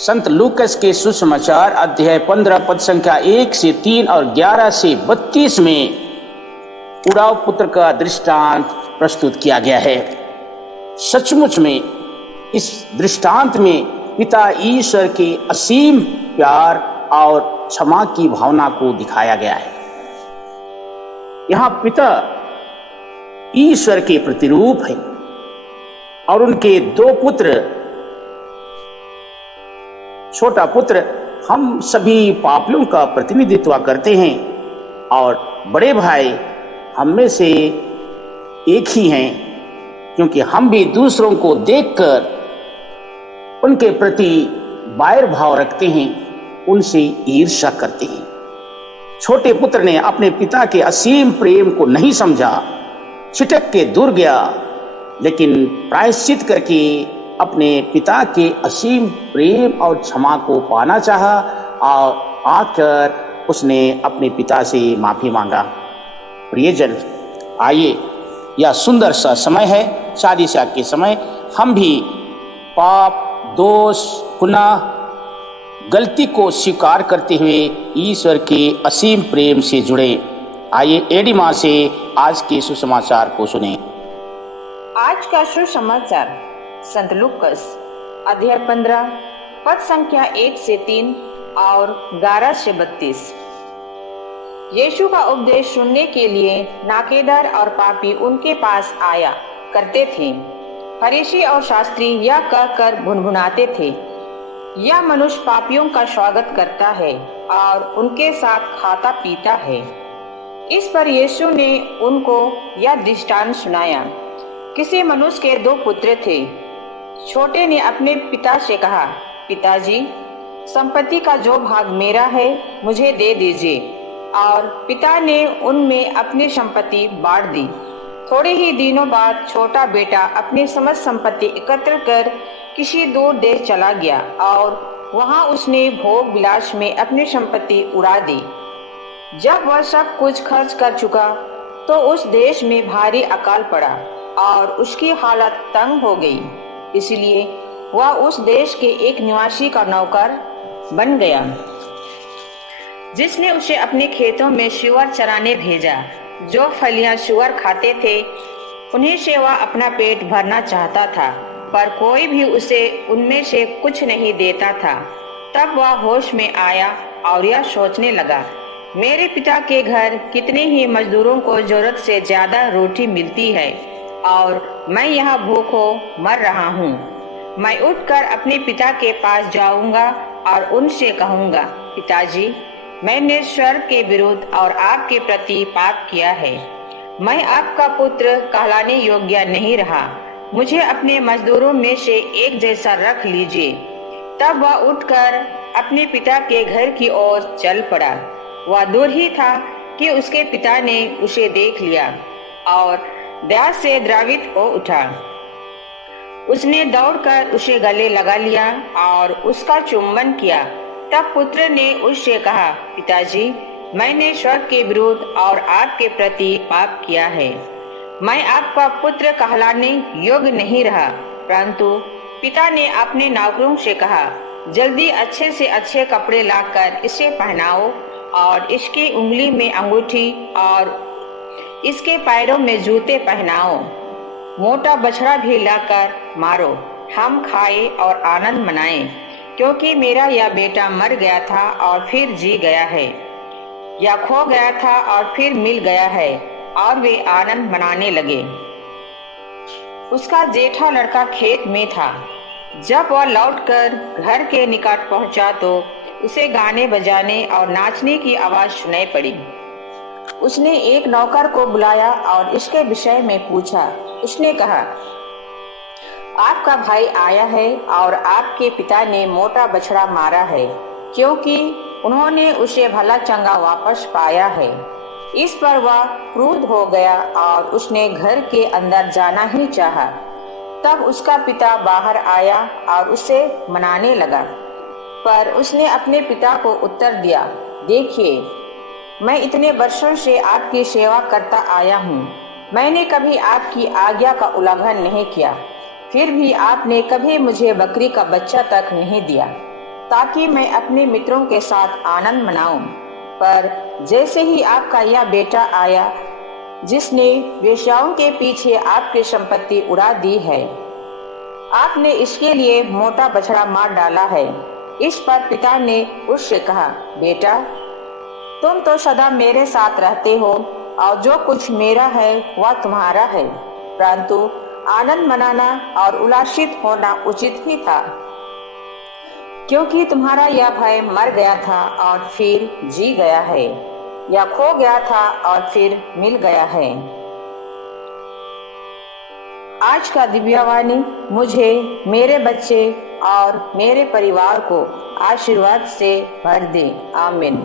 संत लूकस के सुसमाचार अध्याय 15 पद संख्या 1 से 3 और 11 से 32 में उड़ाव पुत्र का दृष्टांत प्रस्तुत किया गया है। सचमुच में इस दृष्टांत में पिता ईश्वर के असीम प्यार और क्षमा की भावना को दिखाया गया है। यहाँ पिता ईश्वर के प्रतिरूप है और उनके दो पुत्र, छोटा पुत्र हम सभी पापियों का प्रतिनिधित्व करते हैं और बड़े भाई हम में से एक ही हैं, क्योंकि हम भी दूसरों को देखकर उनके प्रति बैर भाव रखते हैं, उनसे ईर्ष्या करते हैं। छोटे पुत्र ने अपने पिता के असीम प्रेम को नहीं समझा, छिटक के दूर गया, लेकिन प्रायश्चित करके अपने पिता के असीम प्रेम और क्षमा को पाना चाहा और आकर उसने अपने पिता से माफी मांगा। प्रियजन, आइए, यह सुंदर सा समय है, शादी ब्याह के समय हम भी पाप, दोष, गुनाह, गलती को स्वीकार करते हुए ईश्वर के असीम प्रेम से जुड़े। आइए एडी माँ से आज के सुसमाचार को सुने। आज का सुसमाचार संत लूकस अध्याय 15 पद संख्या 1 से 3 और 11 से 32। यीशु का उपदेश सुनने के लिए नाकेदार और पापी उनके पास आया करते थे। फरीसी और शास्त्री यह कहकर भुनभुनाते थे, यह मनुष्य पापियों का स्वागत करता है और उनके साथ खाता पीता है। इस पर यीशु ने उनको यह दृष्टांत सुनाया। किसी मनुष्य के दो पुत्र थे। छोटे ने अपने पिता से कहा, पिताजी, संपत्ति का जो भाग मेरा है मुझे दे दीजिए। और पिता ने उनमें अपनी संपत्ति बांट दी। थोड़े ही दिनों बाद छोटा बेटा अपनी समस्त संपत्ति एकत्र कर किसी दूर देश चला गया और वहां उसने भोग विलास में अपनी संपत्ति उड़ा दी। जब वह सब कुछ खर्च कर चुका तो उस देश में भारी अकाल पड़ा और उसकी हालत तंग हो गई। इसलिए वह उस देश के एक निवासी का नौकर बन गया, जिसने उसे अपने खेतों में सूअर चराने भेजा। जो फलियां सूअर खाते थे उन्हीं से वह अपना पेट भरना चाहता था, पर कोई भी उसे उनमें से कुछ नहीं देता था। तब वह होश में आया और यह सोचने लगा, मेरे पिता के घर कितने ही मजदूरों को जरूरत से ज्यादा रोटी मिलती है और मैं यहाँ भूखो मर रहा हूँ। मैं उठकर अपने पिता के पास जाऊंगा और उनसे कहूंगा, पिताजी, मैंने स्वर्ग के विरुद्ध और आपके प्रति पाप किया है। मैं आपका पुत्र कहलाने योग्य नहीं रहा। मुझे अपने मजदूरों में से एक जैसा रख लीजिए। तब वह उठकर अपने पिता के घर की ओर चल पड़ा। वह दूर ही था कि उसके पिता ने उसे देख लिया और दया से द्रवित हो उठा। उसने दौड़कर उसे गले लगा लिया और उसका चुंबन किया। तब पुत्र ने उससे कहा, पिताजी, मैंने स्वर्ग के विरुद्ध और आपके प्रति पाप किया है। मैं आपका पुत्र कहलाने योग्य नहीं रहा। परंतु पिता ने अपने नौकरों से कहा, जल्दी अच्छे से अच्छे कपड़े लाकर इसे पहनाओ और इसकी उंगली में अंगूठी और इसके पैरों में जूते पहनाओ। मोटा बछड़ा भी लाकर मारो, हम खाए और आनंद मनाएं, क्योंकि मेरा यह बेटा मर गया था और फिर जी गया है, या खो गया था और फिर मिल गया है। और वे आनंद मनाने लगे। उसका जेठा लड़का खेत में था। जब वह लौटकर घर के निकट पहुंचा तो उसे गाने बजाने और नाचने की आवाज सुनाई पड़ी। उसने एक नौकर को बुलाया और इसके विषय में पूछा। उसने कहा, आपका भाई आया है और आपके पिता ने मोटा बछड़ा मारा है, क्योंकि उन्होंने उसे भला चंगा वापस पाया है। इस पर वह क्रुद्ध हो गया और उसने घर के अंदर जाना ही चाहा। तब उसका पिता बाहर आया और उसे मनाने लगा, पर उसने अपने पिता को उत्तर दिया, देखिए, मैं इतने वर्षों से आपकी सेवा करता आया हूँ। मैंने कभी आपकी आज्ञा का उल्लंघन नहीं किया। फिर भी आपने कभी मुझे बकरी का बच्चा तक नहीं दिया। ताकि मैं अपने मित्रों के साथ आनंद मनाऊं। पर जैसे ही आपका यह बेटा आया जिसने वेश्याओं के पीछे आपकी संपत्ति उड़ा दी है, आपने इसके लिए मोटा बछड़ा मार डाला है। इस पर पिता ने उससे कहा, बेटा, तुम तो सदा मेरे साथ रहते हो और जो कुछ मेरा है वह तुम्हारा है, परंतु आनंद मनाना और उल्लासित होना उचित ही था, क्योंकि तुम्हारा यह भाई मर गया था और फिर जी गया है, या खो गया था और फिर मिल गया है। आज का दिव्यवाणी मुझे, मेरे बच्चे और मेरे परिवार को आशीर्वाद से भर दे। आमीन।